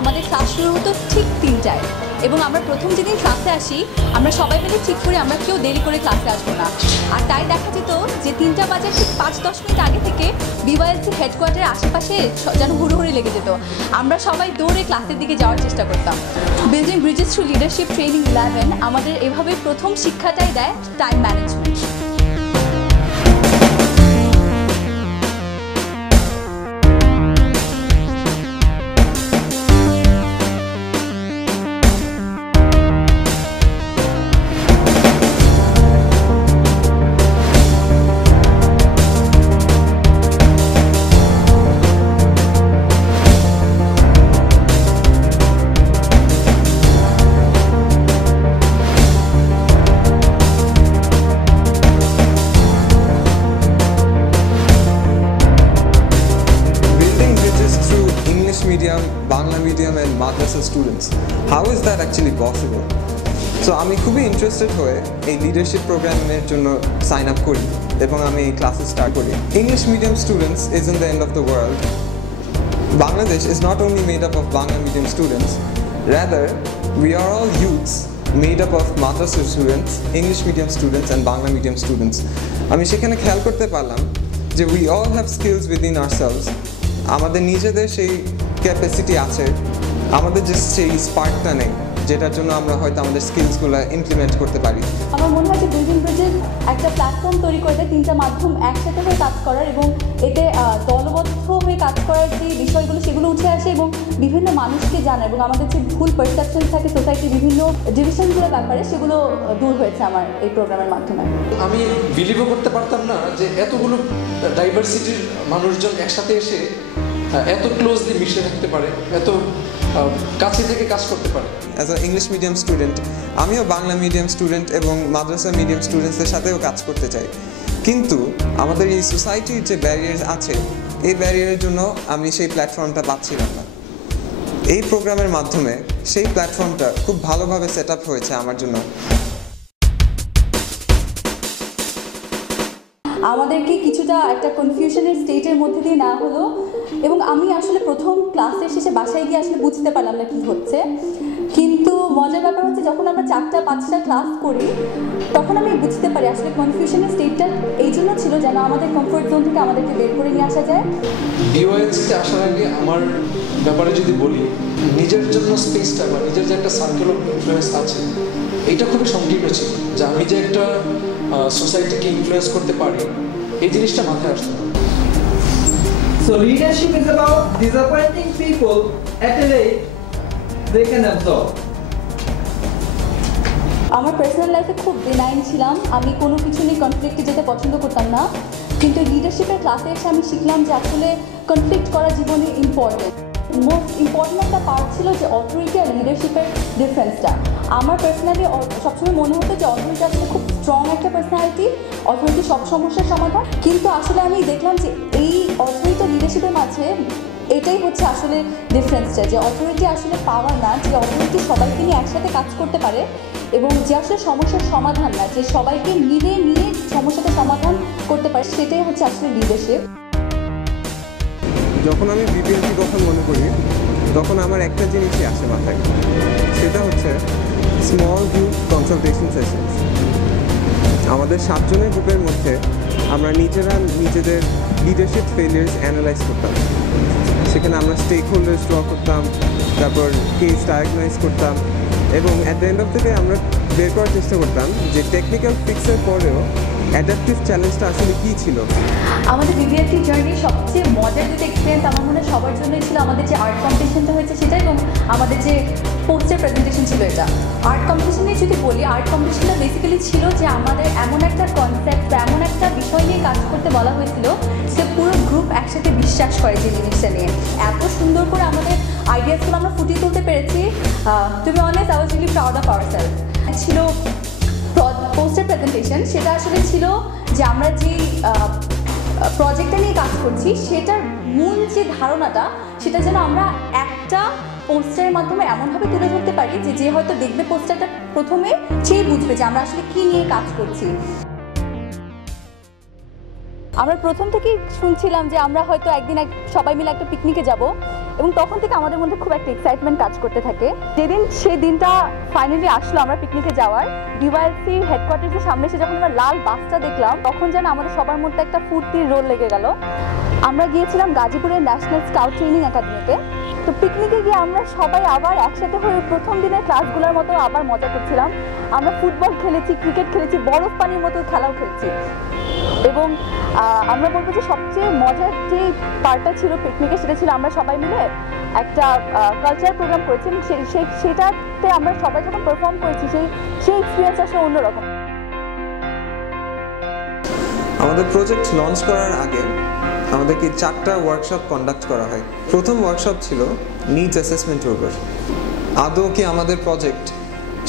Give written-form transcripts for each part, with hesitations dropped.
আমাদের ক্লাস শুরু হতো ঠিক 3টায় এবং আমরা প্রথম যেদিন ক্লাসে আসি আমরা সবাই মিলে ঠিক করে আমরা কেউ দেরি করে ক্লাসে আসবো না। আর তাই দেখা যেত যে 3টা বাজার ঠিক 5-10 মিনিট আগে থেকে বিওয়াইএলসি হেডকোয়ার্টারের আশেপাশে যেন হুড়োহুড়ি লেগে যেত। আমরা সবাই দৌড়ে ক্লাসের দিকে যাওয়ার চেষ্টা করতাম। Building Bridges through leadership training 11 আমাদের এভাবে প্রথম শিক্ষাটাই দেয় time management. Medium, Bangla medium and madrasa students. How is that actually possible? So আমি খুবই ইন্টারেস্টেড হয়ে এই লিডারশিপ প্রোগ্রামের জন্য সাইন আপ করি এবং আমি এই ক্লাসে স্টার্ট করি। English medium students isn't the end of the world. Bangladesh is not only made up of Bangla medium students, rather we are all youths made up of madrasa students, English medium students and Bangla medium students. আমি সেখানে খেয়াল করতে পারলাম যে we all have skills within ourselves. আমাদের নিজেদের সেই capacity আছে, আমাদের যে সেই স্পার্কটা নেই যেটার জন্য আমরা হয়তো আমাদের স্কিলসগুলো ইমপ্লিমেন্ট করতে পারি। আমার মনে হয় যে বিল্ডিং ব্রিজের একটা প্ল্যাটফর্ম তৈরি করে 3টা মাধ্যম একসাথে হয়ে কাজ করার এবং এতে দলবদ্ধ হয়ে কাজ করার যে বিষয়গুলো সেগুলো উঠে আসে এবং বিভিন্ন মানুষকে জানা এবং আমাদের যে ভুল পারসেপশন থাকে সোসাইটির বিভিন্ন ডিভিশনগুলোর ব্যাপারে সেগুলো দূর হয়েছে আমার এই প্রোগ্রামের মাধ্যমে। আমি বিলিভও করতে পারতাম না যে এতগুলো ডাইভার্সিটির মানুষজন একসাথে এসে এত ক্লোজলি মিশে থাকতে পারে, এত কাছে থেকে কাজ করতে পারে। As a English medium student আমিও বাংলা মিডিয়াম স্টুডেন্ট এবং মাদ্রাসা মিডিয়াম স্টুডেন্টসদের সাথেও কাজ করতে চাই, কিন্তু আমাদের এই সোসাইটির যে ব্যারিয়ার আছে এই ব্যারিয়ারের জন্য আমি সেই প্ল্যাটফর্মটা পাচ্ছিলাম না। এই প্রোগ্রামের মাধ্যমে সেই প্ল্যাটফর্মটা খুব ভালোভাবে সেট আপ হয়েছে আমার জন্য। আমাদেরকে কিছুটা একটা কনফিউশনের স্টেটের মধ্যে দিয়ে নেওয়া হলো এবং আমি আসলে প্রথম ক্লাসের শেষে বাসায় গিয়ে আসলে বুঝতে পারলাম না কী হচ্ছে, কিন্তু মজার ব্যাপার হচ্ছে যখন আমরা 4টা-5টা ক্লাস করি তখন আমি বুঝতে পারি আসলে কনফিউশনের স্টেটটা এই জন্য ছিল যেন আমাদের কমফোর্ট জোন থেকে আমাদেরকে বের করে নিয়ে আসা যায়। বিওয়াইএলসিতে আসার আগে আমার ব্যাপারে যদি বলি, নিজের জন্য স্পেসটা বা নিজের যে একটা সার্কেল অফ ইনফ্লুয়েন্স আছে এইটা খুবই সংকীর্ণ ছিল, যে আমি যে একটা সোসাইটিকে ইনফ্লুয়েন্স করতে পারি এই জিনিসটা মাথায় আসতো না। So leadership is about disappointing people at a rate they can absorb. আমার পার্সোনাল লাইফে খুব বেনাইন ছিলাম, আমি কোনো কিছু নিয়ে কনফ্লিক্টে যেতে পছন্দ করতাম না, কিন্তু লিডারশিপের ক্লাসে এসে আমি শিখলাম যে আসলে কনফ্লিক্ট করা জীবনে ইম্পর্টেন্ট। মোস্ট ইম্পর্টেন্ট একটা পার্ট ছিল যে অথরিটি আর লিডারশিপের ডিফারেন্সটা। আমার পার্সোনালি সবসময় মনে হতো যে অথরিটি আসলে খুব স্ট্রং একটা পার্সোনালিটি, অথরিটি সব সমস্যার সমাধান, কিন্তু আসলে আমি দেখলাম যে এই অথরিটি আর লিডারশিপের মাঝে এটাই হচ্ছে আসলে ডিফারেন্সটা, যে অথরিটি আসলে পাওয়ার না, যে অথরিটি সবাইকে নিয়ে একসাথে কাজ করতে পারে এবং যে আসলে সমস্যার সমাধান না, যে সবাইকে মিলে নিয়ে সমস্যাটা সমাধান করতে পারে, সেটাই হচ্ছে আসলে লিডারশিপ। যখন আমি বিপিএলটি কথা মনে করি তখন আমার একটা জিনিসই আসে মাথায়, সেটা হচ্ছে স্মল গ্রুপ কনসালটেশন সেশনস। আমাদের 7 জনের গ্রুপের মধ্যে আমরা নিজেরা নিজেদের লিডারশিপ ফেলিয়ার্স অ্যানালাইজ করতাম। সেখানে আমরা স্টেক হোল্ডার্স ড্র করতাম, তারপর কেস ডায়াগনাইজ করতাম এবং at the end of the day আমরা বের করার চেষ্টা করতাম যে টেকনিক্যাল ফিক্সের পরেও অ্যাডাপটিভ চ্যালেঞ্জটা আসলে কী ছিল। আমাদের বিবিএলটি জার্নির সবচেয়ে মজার যেটা এক্সপিরিয়েন্স আমার মনে হয় সবার জন্যই ছিল আমাদের যে আর্ট কম্পিটিশনটা হয়েছে সেটা এবং আমাদের যে পোস্টার প্রেজেন্টেশন ছিল। এটা আর্ট কম্পিটিশনে যদি বলি, আর্ট কম্পিটিশনটা বেসিক্যালি ছিল যে আমাদের এমন একটা কনসেপ্ট বা এমন একটা বিষয় নিয়ে কাজ করতে বলা হয়েছিল যে পুরো গ্রুপ একসাথে বিশ্বাস করে যে জিনিসটা নিয়ে। এত সুন্দর করে আমাদের আইডিয়াসগুলো আমরা ফুটিয়ে তুলতে পেরেছি। To be honest I was really proud of ourself. ছিল পোস্টার প্রেজেন্টেশন, সেটা আসলে ছিল যে আমরা যে প্রজেক্টটা নিয়ে কাজ করছি সেটার মূল যে ধারণাটা সেটা যেন আমরা একটা পোস্টারের মাধ্যমে এমনভাবে তুলে ধরতে পারি যে হয়তো দেখবে পোস্টারটা প্রথমে সেই বুঝবে যে আমরা আসলে কী নিয়ে কাজ করছি। আমরা প্রথম থেকেই শুনছিলাম যে আমরা হয়তো একদিন সবাই মিলে একটা পিকনিকে যাব, এবং তখন থেকে আমাদের মধ্যে খুব একটা এক্সাইটমেন্ট কাজ করতে থাকে। যেদিন সেই দিনটা ফাইনালি আসলো আমরা পিকনিকে যাওয়ার, ডিওয়াইএলসি হেডকোয়ার্টার্সের সামনে এসে যখন আমরা লাল বাসটা দেখলাম, তখন যেন আমাদের সবার মধ্যে একটা ফুর্তির রোল লেগে গেল। আমরা গিয়েছিলাম গাজীপুরের ন্যাশনাল স্কাউট ট্রেনিং একাডেমিতে। তো পিকনিকে গিয়ে আমরা সবাই আবার একসাথে হয়ে প্রথম দিনের ক্লাসগুলোর মতো আবার মজা করছিলাম। আমরা ফুটবল খেলেছি, ক্রিকেট খেলেছি, বরফ পানির মতো খেলাও খেলছি। এবং আমরা বলবো যে সবচেয়ে মজার যে পার্টটা ছিল পিকনিকে সেটা ছিল আমরা সবাই মিলে একটা কালচারাল প্রোগ্রাম করেছি, এবং সেটাতে আমরা সবাই যখন পারফর্ম করেছি সেই এক্সপিরিয়েন্স আসলে অন্যরকম। আমাদের প্রজেক্ট লঞ্চ করার আগে আমাদেরকে 4টা ওয়ার্কশপ কন্ডাক্ট করা হয়। প্রথম ওয়ার্কশপ ছিল নিডস অ্যাসেসমেন্টের উপর, আদৌ কি আমাদের প্রজেক্ট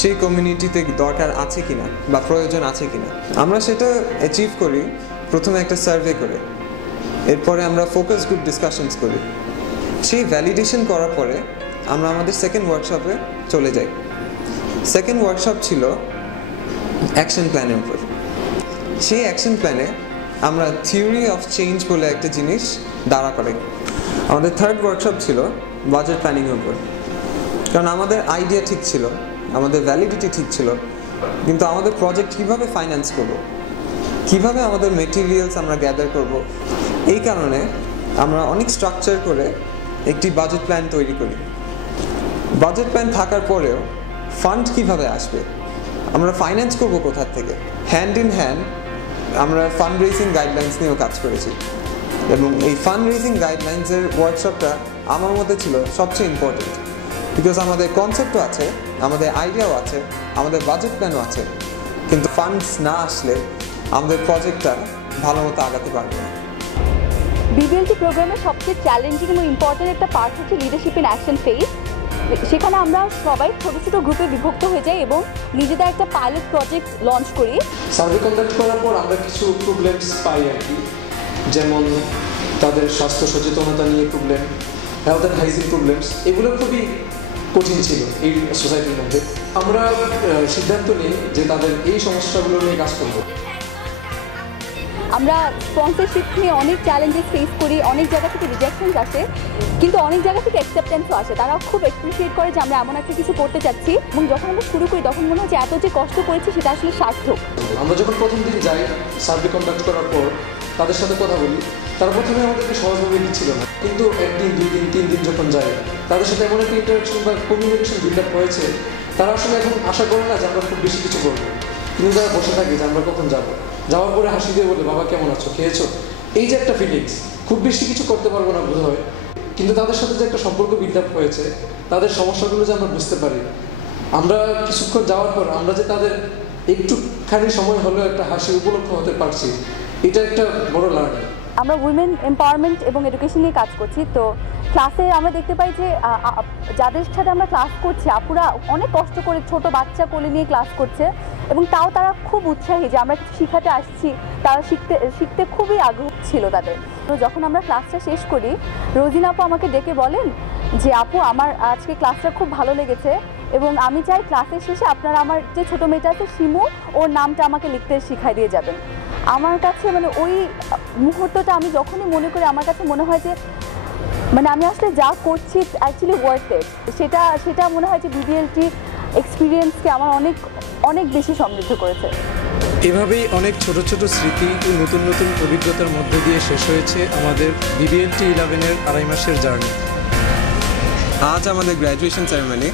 সেই কমিউনিটিতে দরকার আছে কিনা বা প্রয়োজন আছে কিনা। আমরা সেটা অ্যাচিভ করি প্রথমে একটা সার্ভে করে, এরপরে আমরা ফোকাস গ্রুপ ডিসকাশনস করি। সেই ভ্যালিডেশন করার পরে আমরা আমাদের সেকেন্ড ওয়ার্কশপে চলে যাই। সেকেন্ড ওয়ার্কশপ ছিল অ্যাকশন প্ল্যানের উপর। সেই অ্যাকশন প্ল্যানে আমরা থিওরি অফ চেঞ্জ বলে একটা জিনিস দাঁড়া করাই। আমাদের থার্ড ওয়ার্কশপ ছিল বাজেট প্ল্যানিংয়ের উপর, কারণ আমাদের আইডিয়া ঠিক ছিল, আমাদের ভ্যালিডিটি ঠিক ছিল, কিন্তু আমাদের প্রজেক্ট কীভাবে ফাইন্যান্স করব, কীভাবে আমাদের মেটেরিয়ালস আমরা গ্যাদার করব, এই কারণে আমরা অনেক স্ট্রাকচার করে একটি বাজেট প্ল্যান তৈরি করি। বাজেট প্ল্যান থাকার পরেও ফান্ড কিভাবে আসবে, আমরা ফাইন্যান্স করব কোথা থেকে, হ্যান্ড ইন হ্যান্ড আমরা ফান্ড রেজিং গাইডলাইন্স নিয়েও কাজ করেছি। এবং এই ফান্ড রেজিং গাইডলাইন্সের ওয়ার্কশপটা আমার মধ্যে ছিল সবচেয়ে ইম্পর্টেন্ট, বিকজ আমাদের কনসেপ্টও আছে, আমাদের আইডিয়াও আছে, আমাদের বাজেট প্ল্যানও আছে, কিন্তু ফান্ডস না আসলে আমাদের প্রজেক্টটা ভালো মতো আগাতে পারবে না। বিবিএলটি প্রোগ্রামের সবচেয়ে চ্যালেঞ্জিং এবং ইম্পর্টেন্ট একটা পার্ট হচ্ছে লিডারশিপ ইন অ্যাকশন ফেজ। সেখানে আমরা সবাই ছোটো ছোটো গ্রুপে বিভক্ত হয়ে যাই এবং নিজেদের একটা পাইলট প্রজেক্ট লঞ্চ করি। সার্ভে কন্ডাক্ট করার পর আমরা কিছু প্রবলেমস পাই আর কি, যেমন তাদের স্বাস্থ্য সচেতনতা নিয়ে problem, health and hygiene problems, এগুলো খুবই কঠিন ছিল এই সোসাইটির মধ্যে। আমরা সিদ্ধান্ত নিই যে তাদের এই সমস্যাগুলো নিয়ে কাজ করবো। আমরা স্পন্সরশিপ নিয়ে অনেক চ্যালেঞ্জেস ফেস করি, অনেক জায়গা থেকে রিজেকশনস আসে, কিন্তু অনেক জায়গা থেকে অ্যাকসেপ্টেন্সও আসে। তারা খুব অ্যাপ্রিসিয়েট করে যে আমরা এমন একটা কিছু করতে চাচ্ছি, এবং যখন আমরা শুরু করি তখন মনে হয় যে এত যে কষ্ট করেছি সেটা আসলে সার্থক। আমরা যখন প্রথম দিন যাই সার্ভে কন্ডাক্ট করার পর তাদের সাথে কথা বলি, তারা প্রথমে আমাদেরকে সহজভাবে দিচ্ছিল না, কিন্তু 1 দিন 2 দিন 3 দিন যখন যায় তাদের সাথে এমন একটা ইন্টারাকশন বা কমিউনিকেশন বিল্ড আপ হয়েছে, তারা আসলে এখন আশা করে না যে আমরা খুব বেশি কিছু করবো, কিন্তু তারা বসে থাকে যে আমরা কখন যাবো, যাওয়ার পরে হাসি দিয়ে বলে বাবা কেমন আছো, খেয়েছো, এই যে একটা ফিলিংস। খুব বেশি কিছু করতে পারবো না বোধ হয়, কিন্তু তাদের সাথে যে একটা সম্পর্ক বিল্ড আপ হয়েছে, তাদের সমস্যাগুলো যে আমরা বুঝতে পারি, আমরা কিছুক্ষণ যাওয়ার পর আমরা যে তাদের একটুখানি সময় হলেও একটা হাসি উপলব্ধ হতে পারছি, এটা একটা বড় লার্নিং। আমরা উইমেন এম্পাওয়ারমেন্ট এবং এডুকেশন নিয়ে কাজ করছি। তো ক্লাসে আমরা দেখতে পাই যে যাদের সাথে আমরা ক্লাস করছি আপুরা অনেক কষ্ট করে ছোট বাচ্চা কোলে নিয়ে ক্লাস করছে, এবং তাও তারা খুব উৎসাহী যে আমরা কিছু শেখাতে আসছি, তারা শিখতে খুবই আগ্রহ ছিল তাদের। তো যখন আমরা ক্লাসটা শেষ করি, রোজিনা আপু আমাকে ডেকে বলেন যে আপু আমার আজকে ক্লাসটা খুব ভালো লেগেছে, এবং আমি চাই ক্লাসের শেষে আপনারা আমার যে ছোটো মেয়েটা আছে শিমু, ওর নামটা আমাকে লিখতে শিখাই দিয়ে যাবেন। আমার কাছে মানে ওই মুহূর্তটা আমি যখনই মনে করি, আমার কাছে মনে হয় যে মানে আমি আসলে যা করছি অ্যাকচুয়ালি ওয়ার্থ ইট। সেটা মনে হয় যে বিবিএলটি এক্সপিরিয়েন্সকে আমার অনেক অনেক বেশি সমৃদ্ধ করেছে। এভাবেই অনেক ছোট ছোট স্মৃতি ও নতুন নতুন অভিজ্ঞতার মধ্য দিয়ে শেষ হয়েছে আমাদের বিবিএলটি 11-এর 2.5 মাসের জার্নি। আজ আমাদের গ্র্যাজুয়েশন সেরেমনি,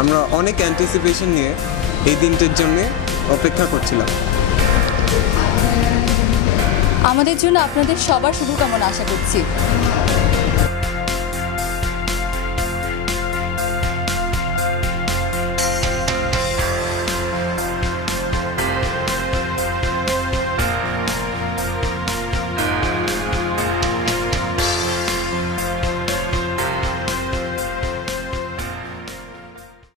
আমরা অনেক অ্যান্টিসিপেশন নিয়ে এই দিনটার জন্য অপেক্ষা করছিলাম। আমাদের জন্য আপনাদের সবার শুভকামনা আশা করছি।